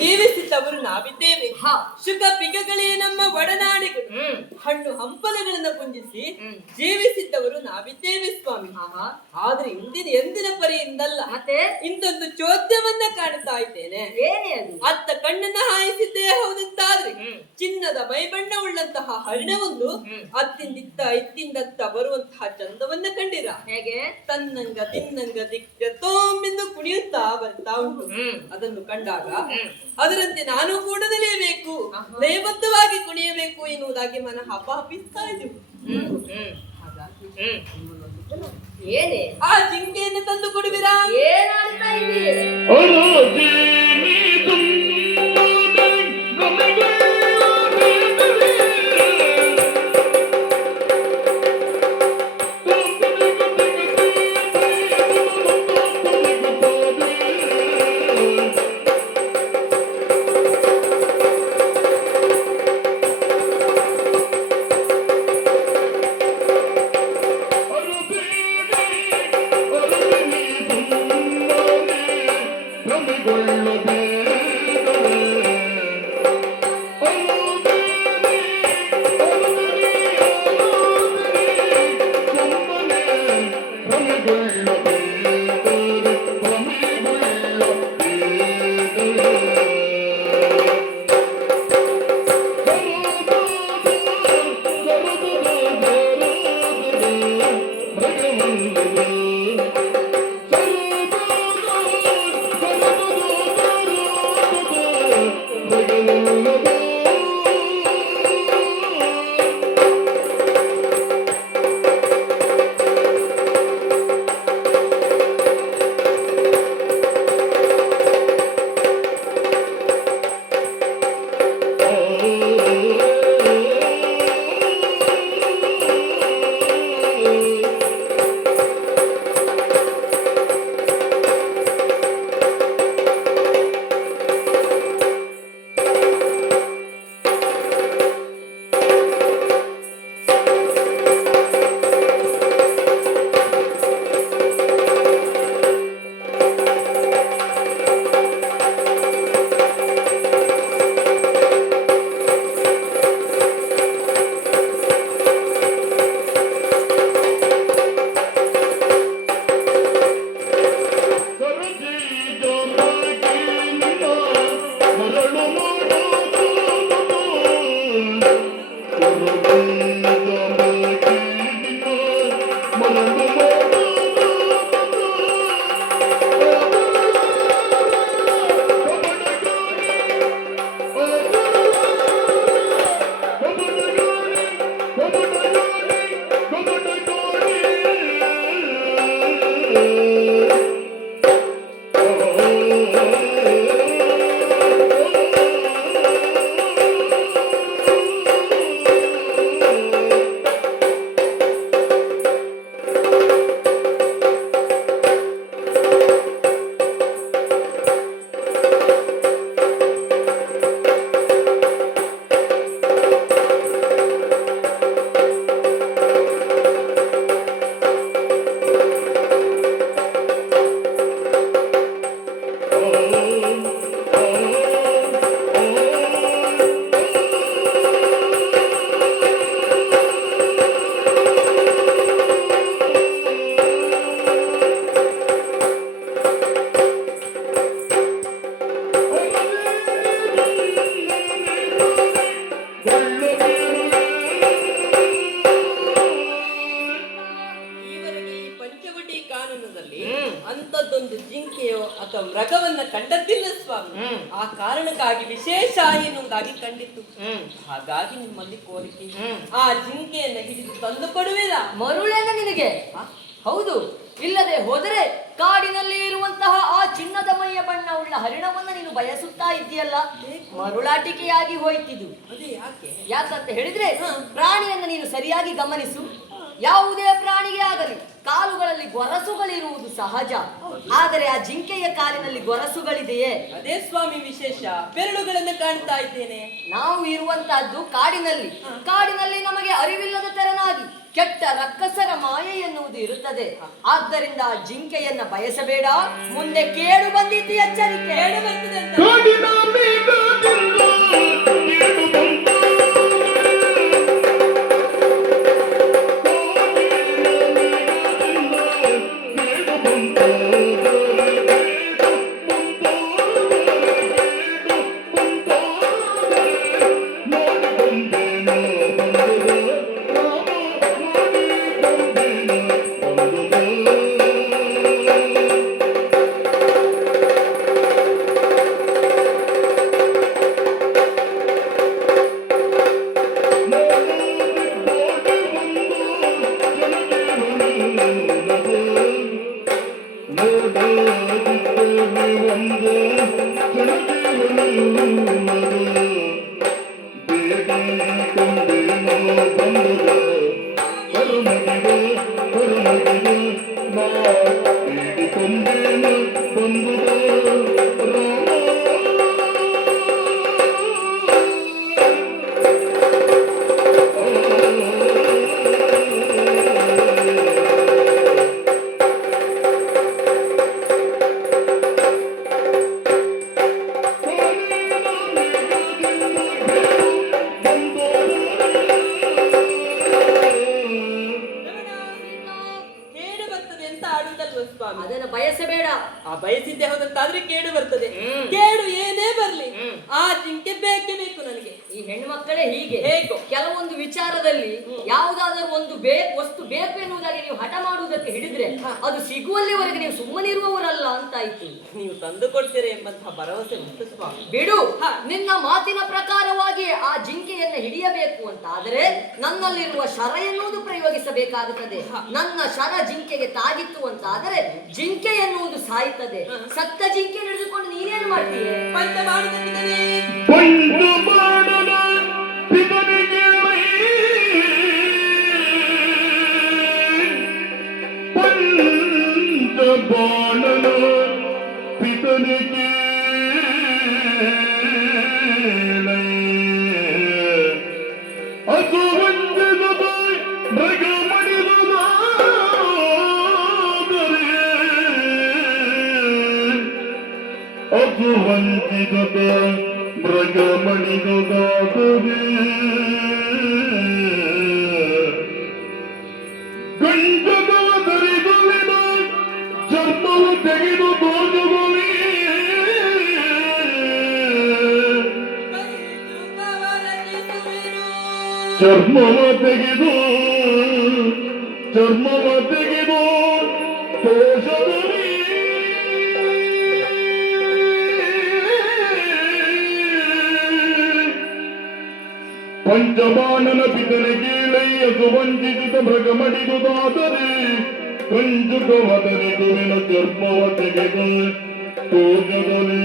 ಜೀವಿಸಿದ್ದವರು ನಾವಿದ್ದೇವೆ. ಸುಖ ಬಿಗಗಳೇ ನಮ್ಮ ಒಡನಾಡಿಗಳು. ಹಣ್ಣು ಹಂಪಲಗಳನ್ನ ಪುಂಜಿಸಿ ಜೀವಿಸಿದ್ದವರು ನಾವಿದ್ದೇವೆ ಸ್ವಾಮಿ. ಆದ್ರೆ ಎಂದಿನ ಪರಿಯಿಂದಲ್ಲ, ಮತ್ತೆ ಇಂದೊಂದು ಚೋದ್ಯವನ್ನ ಕಾಣ್ತಾ ಇದ್ದೇನೆ. ಅತ್ತ ಕಣ್ಣನ್ನ ಹಾಯಿಸಿದ್ದೇ ಹೌದಂತಾದ್ರೆ ಚಿನ್ನದ ಮೈಬಣ್ಣ ಉಳ್ಳಂತಹ ಹರಿಣವೊಂದು ಇತ್ತಿಂದತ್ತ ಬರುವಂತಹ ಚಂದವನ್ನ ಕಂಡಿರ. ಹೇಗೆ ತನ್ನಂಗ ತಿನ್ನಂಗ ದಿಕ್ಕತೋಮೆಂದು ಕುಣಿಯುತ್ತಾ ಬರ್ತಾ ಉಂಟು. ಅದನ್ನು ಕಂಡಾಗ ಅದರಂತೆ ನಾನು ಕೂಡ ನಲಿಯಬೇಕು, ದಯಬದ್ಧವಾಗಿ ಕುಣಿಯಬೇಕು ಎನ್ನುವುದಾಗಿ ಮನ ಹಪ್ಪಿಸ್ತಾ ಇದ್ದೀವಿ. ಏನೇ ಆ ಜಿಂಕೆಯನ್ನು ತಂದು ಕೊಡುವಿರಾ? ಏನಾಗ್ತಾ ಅಂತದ್ದೊಂದು ಜಿಂಕೆಯೋ ಅಥವಾ ಮೃಗವನ್ನ ಕಂಡದ್ದಿಲ್ಲ ಸ್ವಾಮಿ. ಆ ಕಾರಣಕ್ಕಾಗಿ ವಿಶೇಷ ಎನ್ನುವುದಾಗಿ ಕಂಡಿತ್ತು. ಹಾಗಾಗಿ ನಿಮ್ಮಲ್ಲಿ ಕೋರಿಕೆ, ಆ ಜಿಂಕೆಯನ್ನ ಹಿಡಿದು ತಂದು ಕೊಡುವಿರಾ? ಮರುಳೇನ ನಿನಗೆ? ಹೌದು, ಇಲ್ಲದೆ ಹೋದರೆ ಕಾಡಿನಲ್ಲಿ ಇರುವಂತಹ ಆ ಚಿನ್ನದ ಮೈಯ ಬಣ್ಣ ಉಳ್ಳ ಹರಿಣವನ್ನ ನೀನು ಬಯಸುತ್ತಾ ಇದ್ದೀಯಲ್ಲ, ಮರುಳಾಟಿಕೆಯಾಗಿ ಹೋಯ್ತಿದು. ಯಾಕಂತ ಹೇಳಿದ್ರೆ ಪ್ರಾಣಿಯನ್ನು ನೀನು ಸರಿಯಾಗಿ ಗಮನಿಸು. ಯಾವುದೇ ಪ್ರಾಣಿಗೆ ಆಗಲಿ ಕಾಲುಗಳಲ್ಲಿ ಗೊರಸುಗಳಿರುವುದು ಸಹಜ, ಆದರೆ ಆ ಜಿಂಕೆಯ ಕಾಲಿನಲ್ಲಿ ಗೊರಸುಗಳಿದೆಯೇ? ಅದೇ ಸ್ವಾಮಿ ವಿಶೇಷ. ಬೆರಳುಗಳನ್ನು ಕಾಣ್ತಾ ಇದ್ದೇನೆ. ನಾವು ಇರುವಂತಹದ್ದು ಕಾಡಿನಲ್ಲಿ. ಕಾಡಿನಲ್ಲಿ ನಮಗೆ ಅರಿವಿಲ್ಲದ ತೆರನಾಗಿ ಕೆಟ್ಟ ರಕ್ಕಸರ ಮಾಯೆ ಎನ್ನುವುದು ಇರುತ್ತದೆ. ಆದ್ದರಿಂದ ಜಿಂಕೆಯನ್ನ ಬಯಸಬೇಡ, ಮುಂದೆ ಕೇಳು ಬಂದಿದ್ದು ಎಚ್ಚರಿಕೆ. ಕೇಡು ಬರ್ತದೆ ಅಂತ ಆಡುವುದಲ್ವ ಸ್ವಾಮಿ? ಅದನ್ನು ಬಯಸಬೇಡ. ಆ ಬಯಸಿದ್ದೆ ಹೋದಂತಾದ್ರೆ ಕೇಡು ಬರ್ತದೆ. ಹ್ಮ್. ಕೇಡು ಏನೇ ಬರ್ಲಿ ಹ್ಮ್. ಆ ಜಿಂಕೆ ಬೇಕೇ ಬೇಕು ನನಗೆ. ಈ ಹೆಣ್ಮಕ್ಕಳೇ ಹೀಗೆ. ಹೇಗೋ? ಕೆಲವೊಂದು ವಿಚಾರದಲ್ಲಿ ಯಾವುದಾದರೂ ಒಂದು ವಸ್ತು ಬೇಕು ಎನ್ನುವುದಾಗಿ ನೀವು ಹಠ ಮಾಡುವುದಕ್ಕೆ ಹಿಡಿದ್ರೆ ಅದು ಸಿಗುವಲ್ಲಿವರೆಗೆ ನೀವು ಸುಮ್ಮನಿರುವವರಲ್ಲ ಅಂತಾಯ್ತು. ನೀವು ತಂದು ಕೊಡ್ತೀರಿ ಎಂಬಂತಹ ಭರವಸೆ ಉಂಟು ಸ್ವಾಮಿ. ಬಿಡು. ನಿನ್ನ ಮಾತಿನ ಪ್ರಕಾರವಾಗಿ ಆ ಜಿಂಕೆಯನ್ನು ಹಿಡಿಯಬೇಕು ಅಂತ ಆದರೆ ನನ್ನಲ್ಲಿರುವ ಶರ ಎನ್ನುವುದು ಪ್ರಯೋಗಿಸಬೇಕಾಗುತ್ತದೆ. ನನ್ನ ಶರ ಜಿಂಕೆಗೆ ತಾಗಿತ್ತು ಅಂತ ಆದರೆ ಜಿಂಕೆ ಎನ್ನುವುದು ಸಾಯ್ತದೆ. ಸತ್ತ ಜಿಂಕೆ ಹಿಡಿದುಕೊಂಡು ನೀನೇನು ಮಾಡ್ತೀಯ? ಪಂಚ ಮಾಡುತ್ತಿದ್ದೇನೆ. ಬಾಣನ ಪಿತನಿಗೆ ಅದು ವಂಚದ ಮೃಗ ಮಡಿದುದಾದರೆ ಅದು ವಂಚಿತ ಮೃಗ ಮಡಿದುದಾದರೆ ಗಂಟದವ ಧರಿದುವಿನ ಚರ್ಮವು ತೆಗೆದು ತೋಜುಗುವಿ ಚರ್ಮವ ತೆಗೆದು ತೋಷಗುವಿ ಪಂಚಬಾಣನ ಪಿತನಿಗೀಳಯ್ಯದು ವಂಚಿಸಿದ ಮೃಗ ಮಡಿದುದಾದರೆ ಕಂಜುಕವದರಿದುವಿನ ಚರ್ಮವ ತೆಗೆದು ತೋಜದಲ್ಲಿ